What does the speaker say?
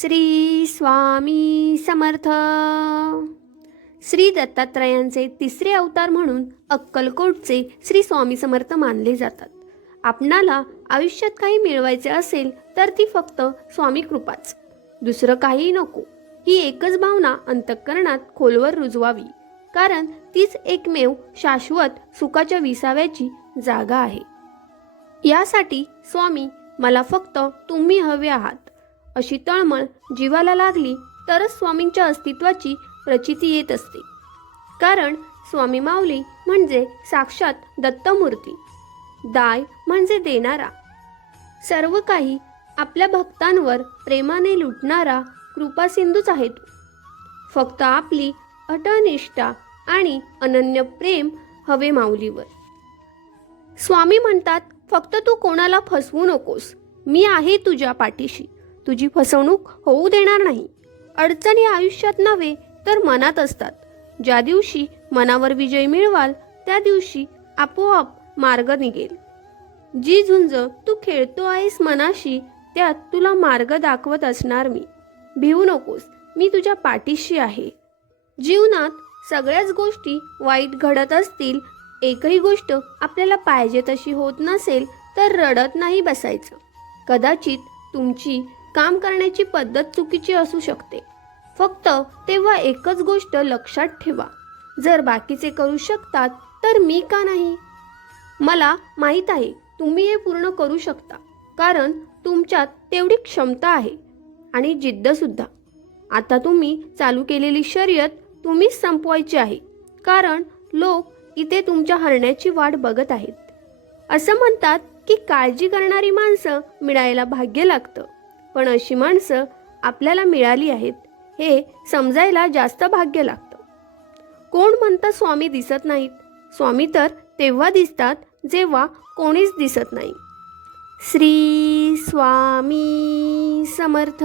श्री स्वामी समर्थ. श्री दत्तात्रयांचे तिसरे अवतार म्हणून अक्कलकोटचे श्री स्वामी समर्थ मानले जातात. आपणाला आयुष्यात काही मिळवायचे असेल तर ती फक्त स्वामी कृपाच. दुसरं काही नको. ही एकच भावना अंतःकरणात खोलवर रुजवावी. कारण तीच एकमेव शाश्वत सुखाच्या विसाव्याची जागा आहे. यासाठी स्वामी मला फक्त तुम्ही हवे आहात. अशी तळमळ जीवाला लागली तरच स्वामींच्या अस्तित्वाची प्रचिती येत असते. कारण स्वामी माऊली म्हणजे साक्षात दत्तमूर्ती. दाय म्हणजे देणारा. सर्व काही आपल्या भक्तांवर प्रेमाने लुटणारा कृपासिंधूच आहे तो. फक्त आपली अटनिष्ठा आणि अनन्य प्रेम हवे माऊलीवर. स्वामी म्हणतात फक्त तू कोणाला फसवू नकोस. मी आहे तुझ्या पाठीशी. तुझी फसवणूक होऊ देणार नाही. अडचणी आयुष्यात नव्हे तर मनात असतात. ज्या दिवशी मनावर विजय मिळवाल त्या दिवशी आपोआप मार्ग निघेल. जी झुंज तू खेळतो आहेस मनाशी त्यात तुला मार्ग दाखवत असणार मी. भिवू नकोस मी तुझ्या पाठीशी आहे. जीवनात सगळ्याच गोष्टी वाईट घडत असतील एकही गोष्ट आपल्याला पाहिजे तशी होत नसेल तर रडत नाही बसायचं. कदाचित तुमची काम करण्याची पद्धत चुकीची असू शकते. फक्त तेव्हा एकच गोष्ट लक्षात ठेवा. जर बाकीचे करू शकतात तर मी का नाही? मला माहीत आहे तुम्ही हे पूर्ण करू शकता कारण तुमच्यात तेवढी क्षमता आहे आणि जिद्दसुद्धा आता तुम्ही चालू केलेली शर्यत तुम्हीच संपवायची आहे कारण लोक इथे तुमच्या हरण्याची वाट बघत आहेत. असं म्हणतात की काळजी करणारी माणसं मिळायला भाग्य लागतं. पण अशी माणसं आपल्याला मिळाली आहेत हे समजायला जास्त भाग्य लागतं. कोण म्हणतं स्वामी दिसत नाहीत? स्वामी तर तेव्हा दिसतात जेव्हा कोणीच दिसत नाही. श्री स्वामी समर्थ.